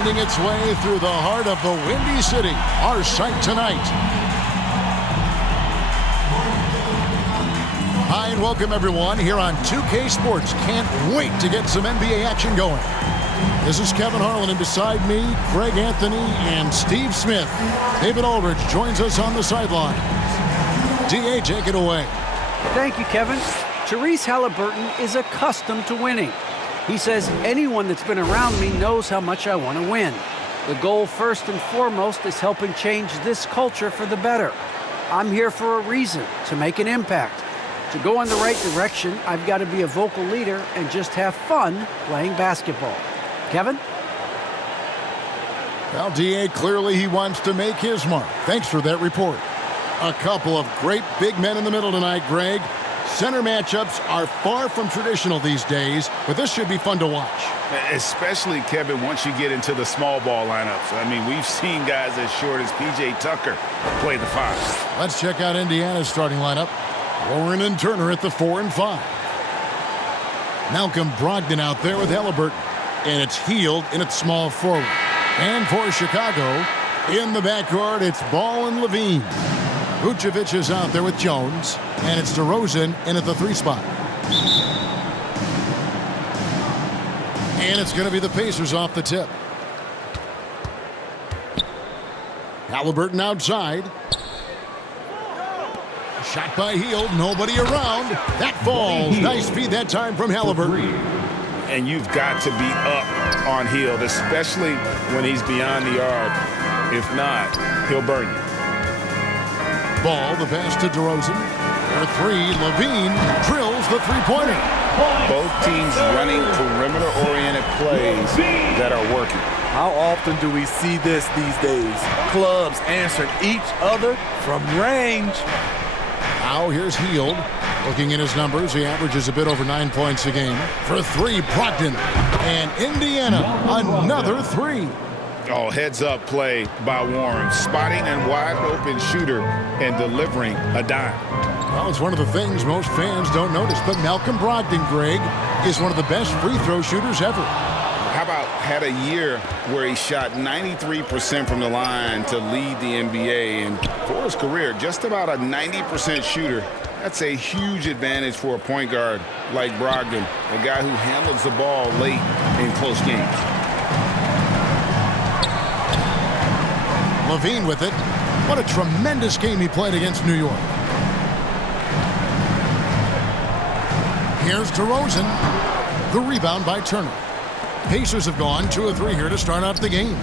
Finding its way through the heart of the Windy City, our site tonight. Hi and welcome everyone here on 2K Sports. Can't wait to get some NBA action going. This is Kevin Harlan, and beside me, Greg Anthony and Steve Smith. David Aldridge joins us on the sideline. DA, take it away. Thank you, Kevin. Tyrese Halliburton is accustomed to winning. He says anyone that's been around me knows how much I want to win. The goal first and foremost is helping change this culture for the better. I'm here for a reason, to make an impact. To go in the right direction, I've got to be a vocal leader and just have fun playing basketball. Kevin? Well, DA, clearly he wants to make his mark. Thanks for that report. A couple of great big men in the middle tonight, Greg. Center matchups are far from traditional these days, but this should be fun to watch. Especially, Kevin, once you get into the small ball lineups. I mean, we've seen guys as short as P.J. Tucker play the 5. Let's check out Indiana's starting lineup. Warren and Turner at the 4 and 5. Malcolm Brogdon out there with Halliburton. And it's Hield in its small forward. And for Chicago, in the backcourt, it's Ball and Levine. Vucevic is out there with Jones. And it's DeRozan in at the 3 spot. And it's going to be the Pacers off the tip. Halliburton outside. Shot by Hield. Nobody around. That falls. Nice feed that time from Halliburton. And you've got to be up on Hield, especially when he's beyond the arc. If not, he'll burn you. Ball, the pass to DeRozan. For 3, Levine drills the three-pointer. Both teams running perimeter-oriented plays that are working. How often do we see this these days? Clubs answering each other from range. Now here's Hield. Looking at his numbers, he averages a bit over 9 points a game. For 3, Brogdon. And Indiana, another 3. Oh, heads-up play by Warren. Spotting a wide-open shooter and delivering a dime. Well, it's one of the things most fans don't notice. But Malcolm Brogdon, Greg, is one of the best free throw shooters ever. How about had a year where he shot 93% from the line to lead the NBA? And for his career, just about a 90% shooter. That's a huge advantage for a point guard like Brogdon, a guy who handles the ball late in close games. Levine with it. What a tremendous game he played against New York. Here's DeRozan. The rebound by Turner. Pacers have gone 2 of 3 here to start out the game.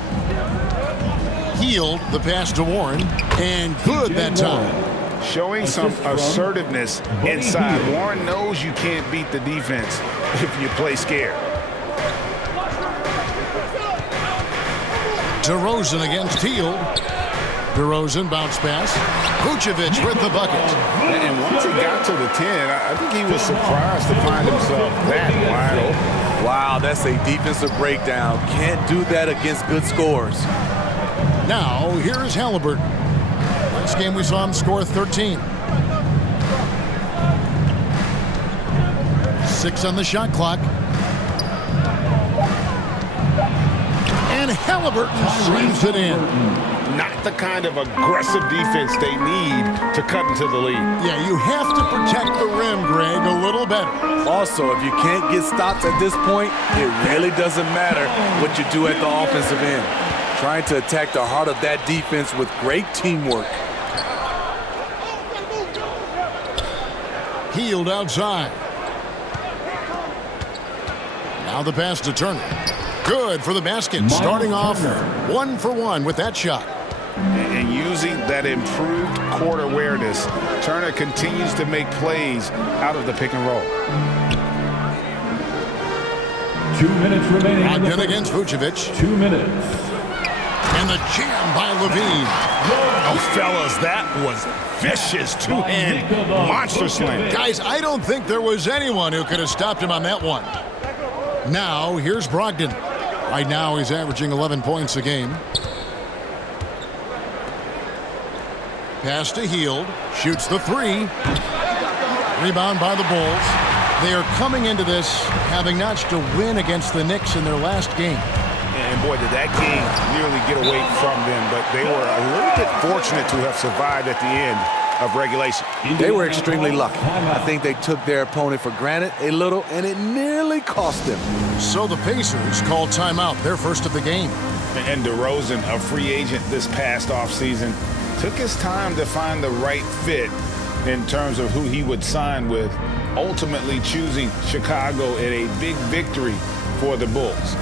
Hield, the pass to Warren, and good that time. Showing some assertiveness inside. Warren knows you can't beat the defense if you play scared. DeRozan against Hield. DeRozan bounce pass. Vucevic with the bucket. And once he got to the 10, I think he was surprised to find himself that wide open. Wow, that's a defensive breakdown. Can't do that against good scores. Now, here is Halliburton. Last game we saw him score 13. 6 on the shot clock. And Halliburton slams it in. Not the kind of aggressive defense they need to cut into the lead. Yeah, you have to protect the rim, Greg, a little better. Also, if you can't get stops at this point, it really doesn't matter what you do at the offensive end. Trying to attack the heart of that defense with great teamwork. Hield outside. Now the pass to Turner. Good for the basket. Starting off 1 for 1 with that shot. And using that improved court awareness, Turner continues to make plays out of the pick and roll. 2 minutes remaining. Brogdon against Vucevic. 2 minutes. And the jam by Levine. Oh, fellas, that was vicious two-hand monster slam. Guys, I don't think there was anyone who could have stopped him on that one. Now, here's Brogdon. Right now, he's averaging 11 points a game. Pass to Hield. Shoots the 3. Rebound by the Bulls. They are coming into this having notched a win against the Knicks in their last game. And boy, did that game nearly get away from them, but they were a little bit fortunate to have survived at the end of regulation. They were extremely lucky. I think they took their opponent for granted a little, and it nearly cost them. So the Pacers called timeout, their first of the game. And DeRozan, a free agent this past offseason, took his time to find the right fit in terms of who he would sign with, ultimately choosing Chicago in a big victory for the Bulls.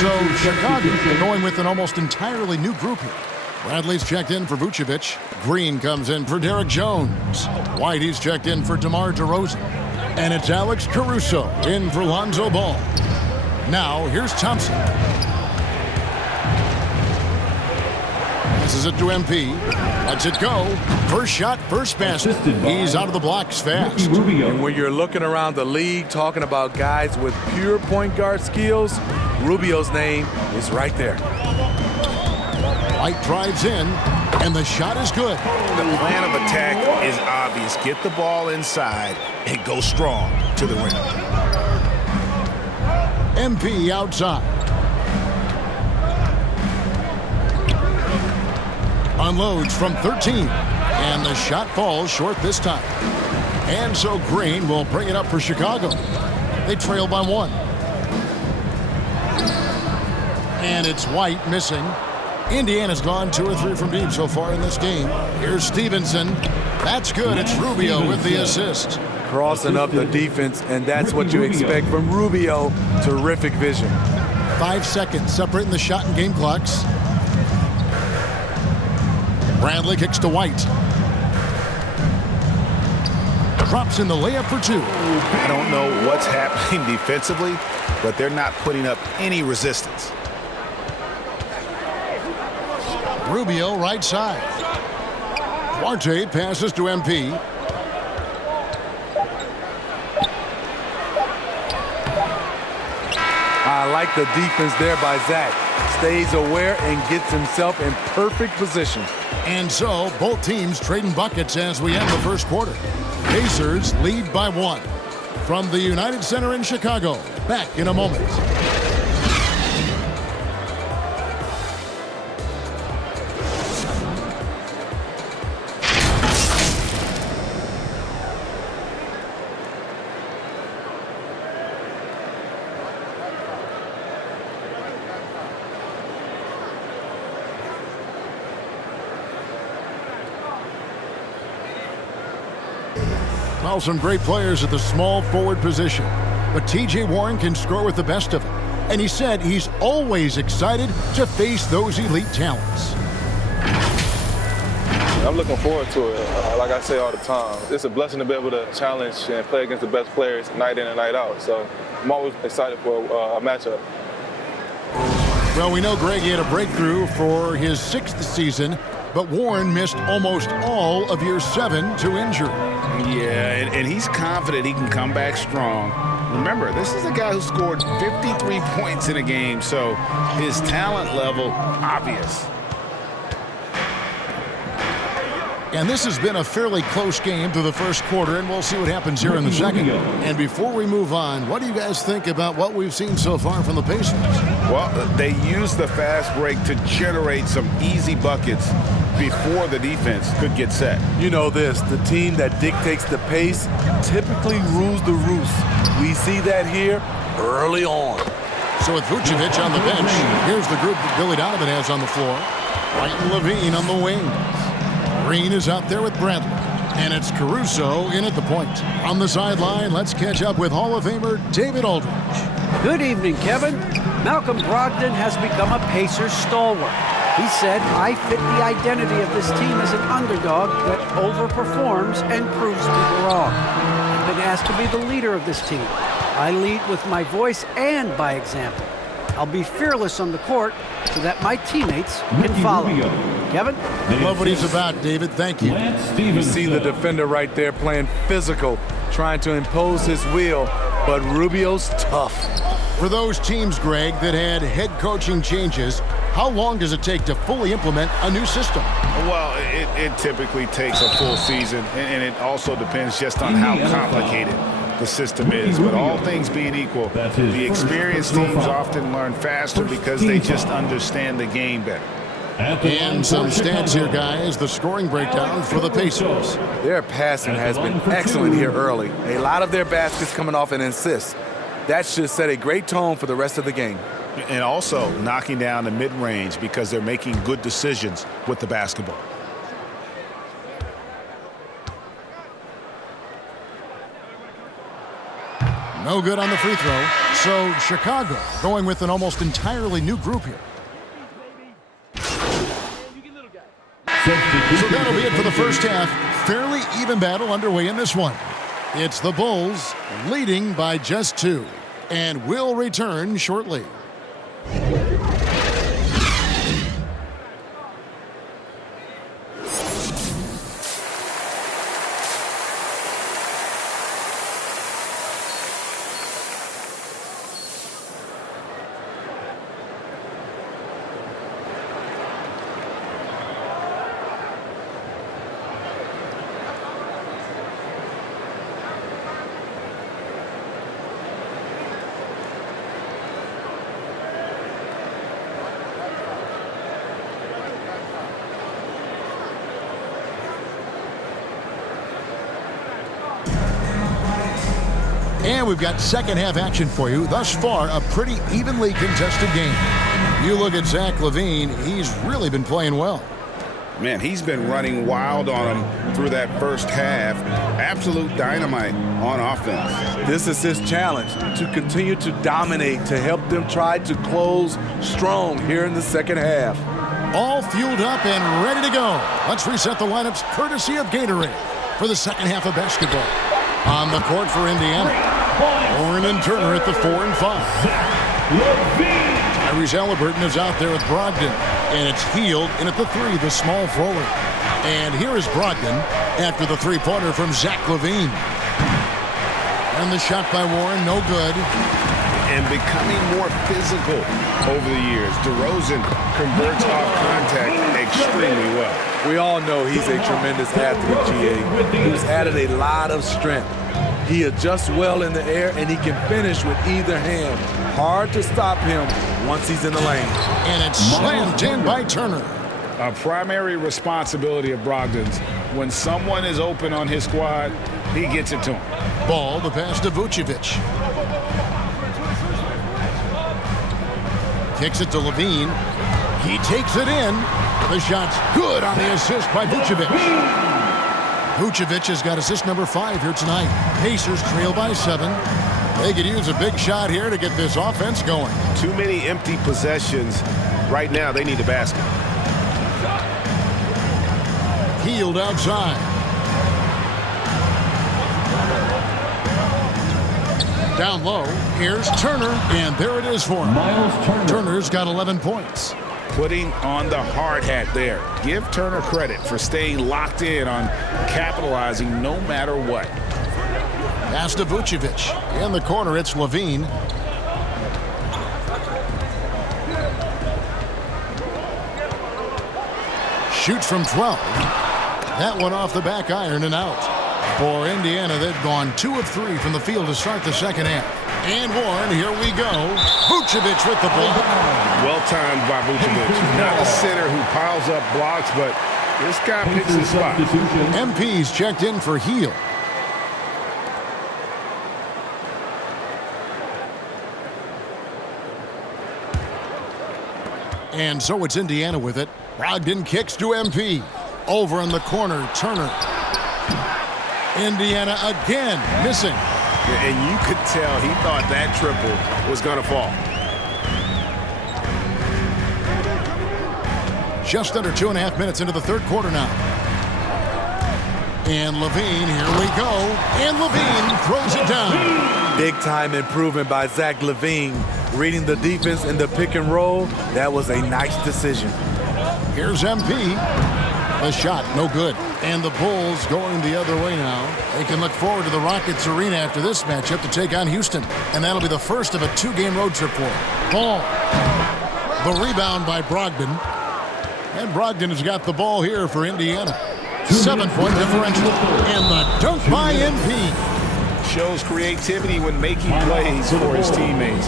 So Chicago going with an almost entirely new group here. Bradley's checked in for Vucevic. Green comes in for Derek Jones. Whitey's checked in for DeMar DeRozan. And it's Alex Caruso in for Lonzo Ball. Now here's Thompson. Passes it to MP. Lets it go. First shot, first basket. He's out of the blocks fast. And when you're looking around the league talking about guys with pure point guard skills, Rubio's name is right there. White drives in, and the shot is good. The plan of attack is obvious. Get the ball inside and go strong to the rim. MP outside. Unloads from 13, and the shot falls short this time. And so Green will bring it up for Chicago. They trail by 1. And it's White missing. Indiana's gone 2 or 3 from deep so far in this game. Here's Stevenson. That's good. It's Rubio with the assist. Crossing up the defense, and that's what you expect from Rubio. Terrific vision. 5 seconds separating the shot and game clocks. Bradley kicks to White. Drops in the layup for 2. I don't know what's happening defensively, but they're not putting up any resistance. Rubio right side. Duarte passes to MP. I like the defense there by Zach. Stays aware and gets himself in perfect position. And so both teams trading buckets as we end the first quarter. Pacers lead by 1. From the United Center in Chicago. Back in a moment. Well, some great players at the small forward position. But T.J. Warren can score with the best of them. And he said he's always excited to face those elite talents. I'm looking forward to it. Like I say all the time, it's a blessing to be able to challenge and play against the best players night in and night out. So I'm always excited for a matchup. Well, we know Greg had a breakthrough for his 6th season, but Warren missed almost all of year 7 to injury. Yeah, and he's confident he can come back strong. Remember, this is a guy who scored 53 points in a game, so his talent level obvious. And this has been a fairly close game through the first quarter, and we'll see what happens here in the second. And before we move on, what do you guys think about what we've seen so far from the Pacers? Well, they used the fast break to generate some easy buckets before the defense could get set. You know this, the team that dictates the pace typically rules the roost. We see that here early on. So with Vucevic on the bench, here's the group that Billy Donovan has on the floor. White and Levine on the wings. Green is out there with Bradley. And it's Caruso in at the point. On the sideline, let's catch up with Hall of Famer David Aldridge. Good evening, Kevin. Malcolm Brogdon has become a Pacers stalwart. He said, I fit the identity of this team as an underdog that overperforms and proves people wrong. I've been asked to be the leader of this team. I lead with my voice and by example. I'll be fearless on the court so that my teammates can follow. Kevin? I love what he's about, David. Thank you. You see the defender right there playing physical, trying to impose his will, but Rubio's tough. For those teams, Greg, that had head coaching changes, how long does it take to fully implement a new system? Well, it typically takes a full season, and it also depends just on how complicated the system is. But all things being equal, the experienced teams often learn faster because they just understand the game better. And some stats here, guys. The scoring breakdown for the Pacers. Their passing has been excellent here early. A lot of their baskets coming off an assist. That should set a great tone for the rest of the game. And also knocking down the mid-range because they're making good decisions with the basketball. No good on the free throw. So Chicago going with an almost entirely new group here. So that'll be it for the first half. Fairly even battle underway in this one. It's the Bulls leading by just 2. And will return shortly. And we've got second half action for you. Thus far, a pretty evenly contested game. You look at Zach Levine, he's really been playing well. Man, he's been running wild on him through that first half. Absolute dynamite on offense. This is his challenge, to continue to dominate, to help them try to close strong here in the second half. All fueled up and ready to go. Let's reset the lineups courtesy of Gatorade for the second half of basketball. On the court for Indiana, Warren and Turner at the 4 and 5. Tyrese Halliburton is out there with Brogdon, and it's Hield in at the 3, the small forward. And here is Brogdon after the three-pointer from Zach Levine. And the shot by Warren, no good. And becoming more physical over the years. DeRozan converts off contact extremely well. We all know he's a tremendous athlete, GA. He's added a lot of strength. He adjusts well in the air, and he can finish with either hand. Hard to stop him once he's in the lane. And it's slammed in by Turner. A primary responsibility of Brogdon's. When someone is open on his squad, he gets it to him. Ball, the pass to Vucevic. Kicks it to Levine. He takes it in. The shot's good on the assist by Vucevic. Vucevic has got assist number 5 here tonight. Pacers trail by 7. They could use a big shot here to get this offense going. Too many empty possessions. Right now, they need a basket. Hield outside. Down low, here's Turner, and there it is for him. Miles Turner. Turner's got 11 points. Putting on the hard hat there. Give Turner credit for staying locked in on capitalizing no matter what. Pass to Vucevic. In the corner, it's Levine. Shoots from 12. That one off the back iron and out. For Indiana, they've gone 2 of 3 from the field to start the second half. And Warren, here we go. Vucevic with the block. Well-timed by Vucevic. Not a center who piles up blocks, but this guy picks his spot. MP's checked in for Hield. And so it's Indiana with it. Brogdon kicks to MP. Over in the corner, Turner. Indiana again missing. And you could tell he thought that triple was going to fall. Just under 2.5 minutes into the third quarter now. And Levine, here we go. And Levine throws it down. Big time improvement by Zach Levine. Reading the defense in the pick and roll, that was a nice decision. Here's MP. The shot, no good. And the Bulls going the other way now. They can look forward to the Rockets Arena after this matchup to take on Houston. And that'll be the first of a 2-game road trip for them. Ball. The rebound by Brogdon. And Brogdon has got the ball here for Indiana. 7-point differential. And the dunk by MP. Shows creativity when making plays for his teammates.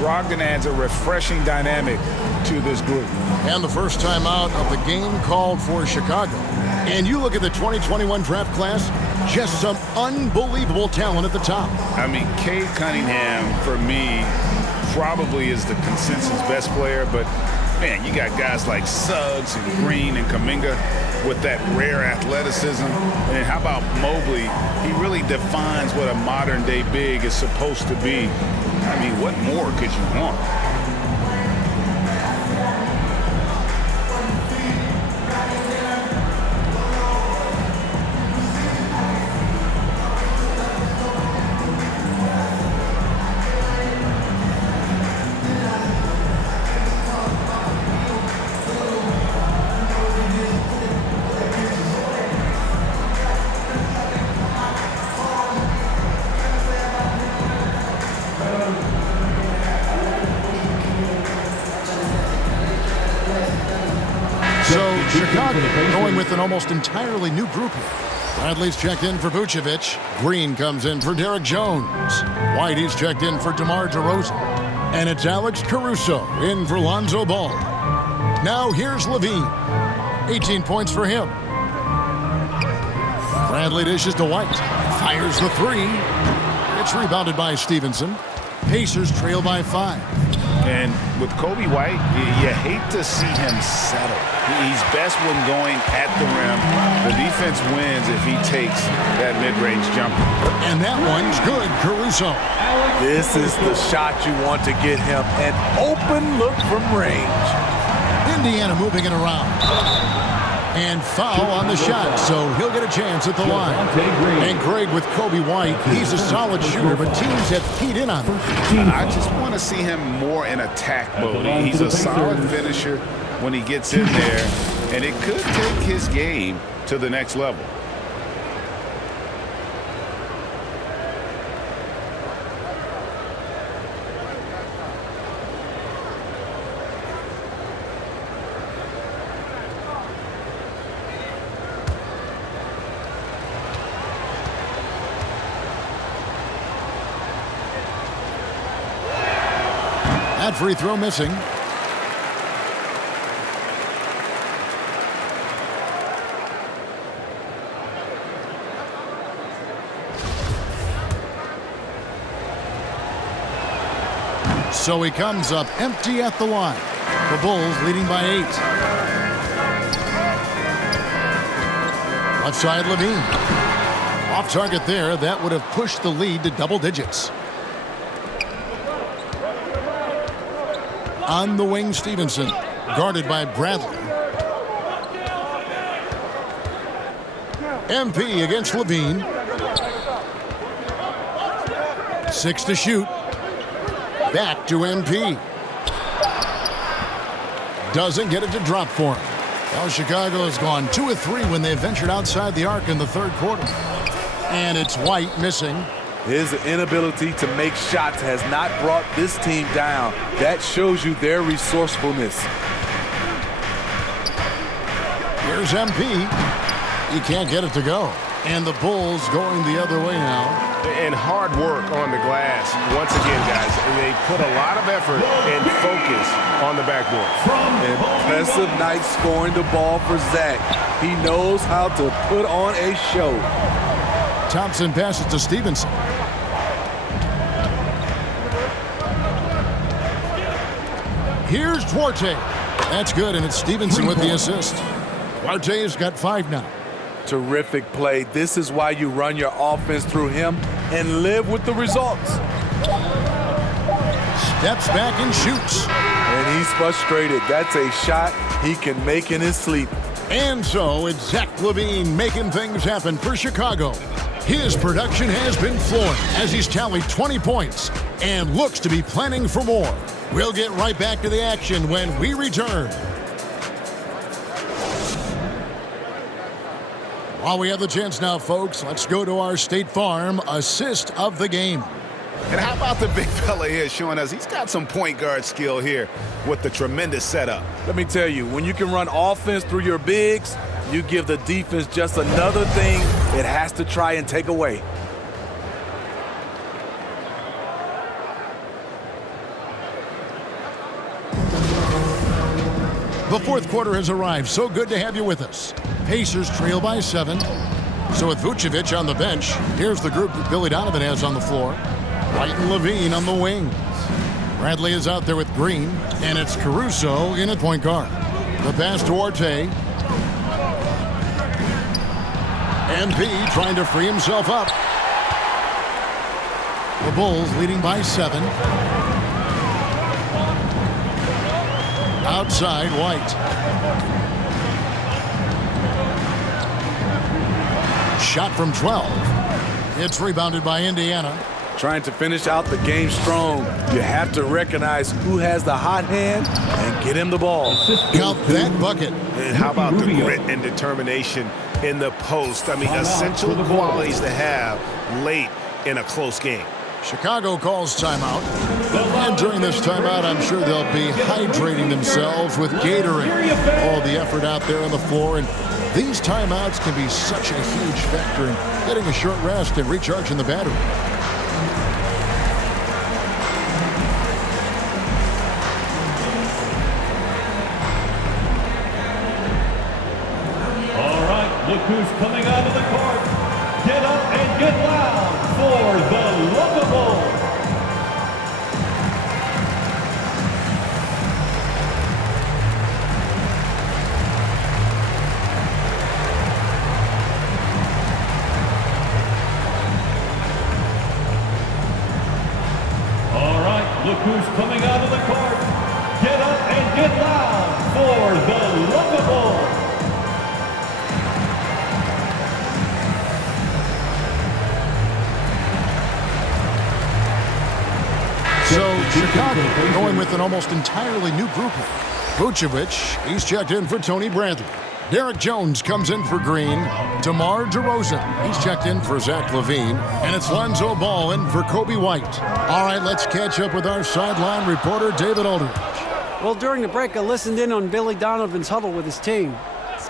Brogdon adds a refreshing dynamic to this group. And the first time out of the game called for Chicago. And you look at the 2021 draft class, just some unbelievable talent at the top. I mean, Cade Cunningham, for me, probably is the consensus best player, but man, you got guys like Suggs and Green and Kuminga with that rare athleticism. And how about Mobley? He really defines what a modern-day big is supposed to be. I mean, what more could you want? Chicago going with an almost entirely new group here. Bradley's checked in for Vucevic. Green comes in for Derek Jones. Whitey's checked in for DeMar DeRozan. And it's Alex Caruso in for Lonzo Ball. Now here's Levine. 18 points for him. Bradley dishes to White. Fires the three. It's rebounded by Stevenson. Pacers trail by 5. And with Kobe White, you hate to see him settle. He's best when going at the rim. The defense wins if he takes that mid-range jumper. And that one's good, Caruso. This is the shot you want to get him. An open look from range. Indiana moving it around. And foul on the shot, so he'll get a chance at the line. And Greg with Kobe White, he's a solid shooter, but teams have keyed in on him. I just want to see him more in attack mode. He's a solid finisher when he gets in there, and it could take his game to the next level. That free throw missing. So he comes up empty at the line. The Bulls leading by 8. Left side, Levine. Off target there. That would have pushed the lead to double digits. On the wing, Stevenson, guarded by Bradley. MP against Levine. 6 to shoot. Back to MP. Doesn't get it to drop for him. Well, Chicago has gone 2 of 3 when they ventured outside the arc in the third quarter. And it's White missing. His inability to make shots has not brought this team down. That shows you their resourcefulness. Here's MP. He can't get it to go. And the Bulls going the other way now. And hard work on the glass. Once again, guys, they put a lot of effort and focus on the backboard. Impressive night scoring the ball for Zach. He knows how to put on a show. Thompson passes to Stevenson. Here's Duarte. That's good, and it's Stevenson with the assist. Duarte's got 5 now. Terrific play. This is why you run your offense through him and live with the results. Steps back and shoots. And he's frustrated. That's a shot he can make in his sleep. And so it's Zach Levine making things happen for Chicago. His production has been flooring as he's tallied 20 points and looks to be planning for more. We'll get right back to the action when we return. While we have the chance now, folks, let's go to our State Farm assist of the game. And how about the big fella here showing us he's got some point guard skill here with the tremendous setup. Let me tell you, when you can run offense through your bigs, you give the defense just another thing it has to try and take away. The fourth quarter has arrived. So good to have you with us. Pacers trail by 7. So with Vucevic on the bench, here's the group that Billy Donovan has on the floor. White and Levine on the wings. Bradley is out there with Green, and it's Caruso in at point guard. The pass to Orte. MP trying to free himself up. The Bulls leading by 7. Outside, White. Shot from 12. It's rebounded by Indiana. Trying to finish out the game strong, you have to recognize who has the hot hand and get him the ball. Count that bucket. And how about the grit and determination in the post? I mean, essential qualities to have late in a close game. Chicago calls timeout. And during this timeout, I'm sure they'll be hydrating themselves with Gatorade. All the effort out there on the floor. And these timeouts can be such a huge factor in getting a short rest and recharging the battery. Look who's coming onto the court. Get up and get loud for the Lovable. All right, look who's coming onto the court. Get up and get loud for the Lovable. So Chicago going with an almost entirely new group. Vucevic, he's checked in for Tony Bradley. Derek Jones comes in for Green. DeMar DeRozan, he's checked in for Zach Levine. And it's Lonzo Ball in for Kobe White. All right, let's catch up with our sideline reporter, David Aldridge. Well, during the break, I listened in on Billy Donovan's huddle with his team.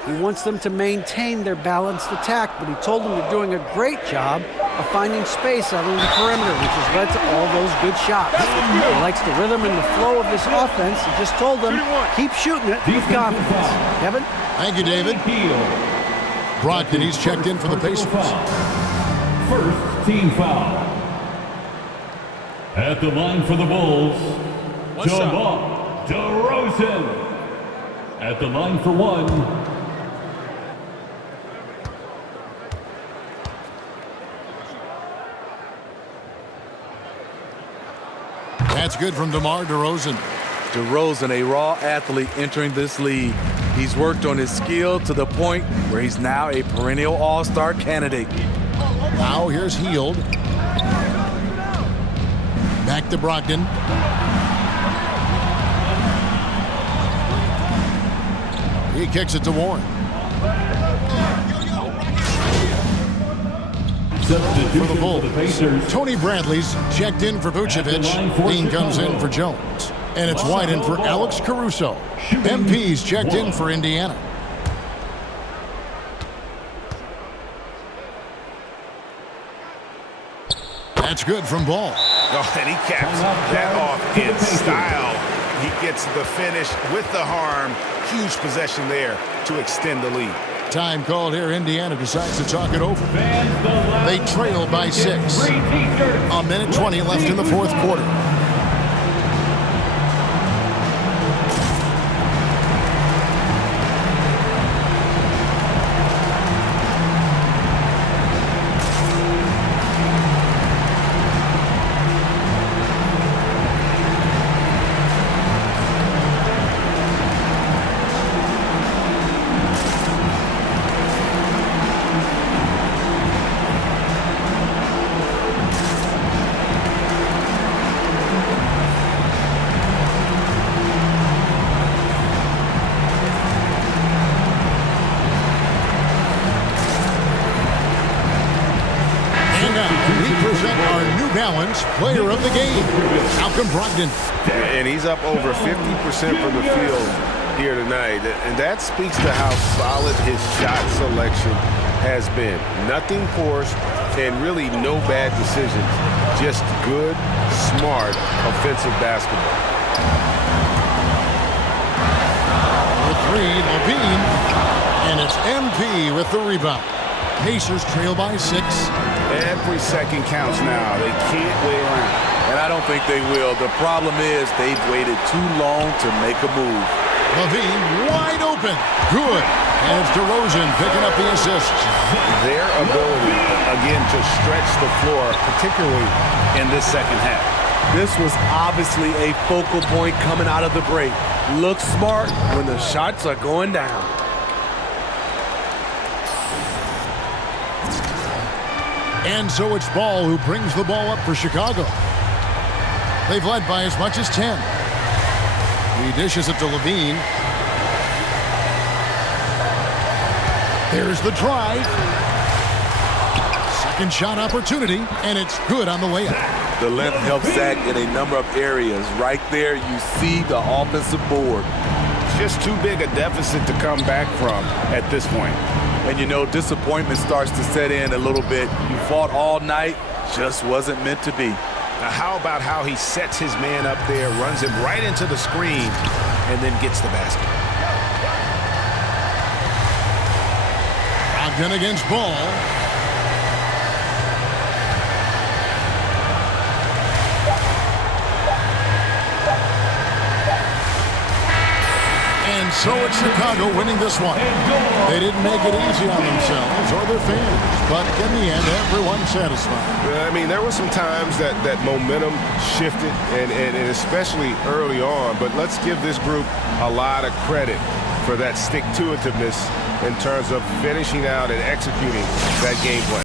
He wants them to maintain their balanced attack, but he told them they're doing a great job of finding space out on the perimeter, which has led to all those good shots. He likes the rhythm and the flow of this offense. He just told them, keep shooting it with confidence. Kevin? Thank you, David. Brogdon, he's checked in for the Pacers. First team foul. At the line for the Bulls, DeMar DeRozan. At the line for one. That's good from DeMar DeRozan. DeRozan, a raw athlete entering this league. He's worked on his skill to the point where he's now a perennial all-star candidate. Now here's Hield. Back to Brogdon. He kicks it to Warren. For the Bulls, Tony Bradley's checked in for Vucevic. Dean comes in for Jones. And it's White in for Alex Caruso. MP's checked in for Indiana. That's good from Ball. Oh, and he caps that off in style. He gets the finish with the harm. Huge possession there to extend the lead. Time called here. Indiana decides to talk it over. They trail by 6. A minute 20 left in the fourth quarter. balance player of the game, Malcolm Brogdon. And he's up over 50% from the field here tonight. And that speaks to how solid his shot selection has been. Nothing forced and really no bad decisions. Just good, smart, offensive basketball. For three, Levine. And it's MP with the rebound. Pacers trail by 6. Every second counts now. They can't wait around. And I don't think they will. The problem is they've waited too long to make a move. Levine wide open. Good. And it's DeRozan picking up the assist. Their ability, again, to stretch the floor, particularly in this second half. This was obviously a focal point coming out of the break. Look smart when the shots are going down. And so it's Ball who brings the ball up for Chicago. They've led by as much as 10. He dishes it to Levine. There's the drive. Second shot opportunity, and it's good on the way up. The length helps Zach in a number of areas. Right there, you see the offensive board. Just too big a deficit to come back from at this point. And you know, disappointment starts to set in a little bit. You fought all night, just wasn't meant to be. Now, how about how he sets his man up there, runs him right into the screen, and then gets the basket? Brogdon against Ball. And so it's Chicago winning this one. They didn't make it easy on themselves or their fans, but in the end, everyone's satisfied. I mean, there were some times that momentum shifted, and especially early on, but let's give this group a lot of credit for that stick-to-itiveness in terms of finishing out and executing that game plan.